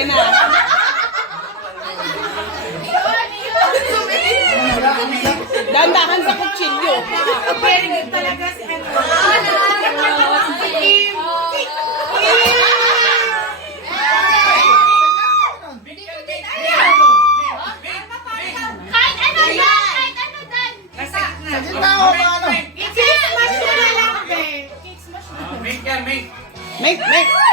Sige na. Dahan-dahan sa kutsilyo. Very good talaga si ano. Kahit ano dan! Kahit ano dan! Sa Gitna ako ba ano? Cake smash na lang, be. Make yan, make. Make.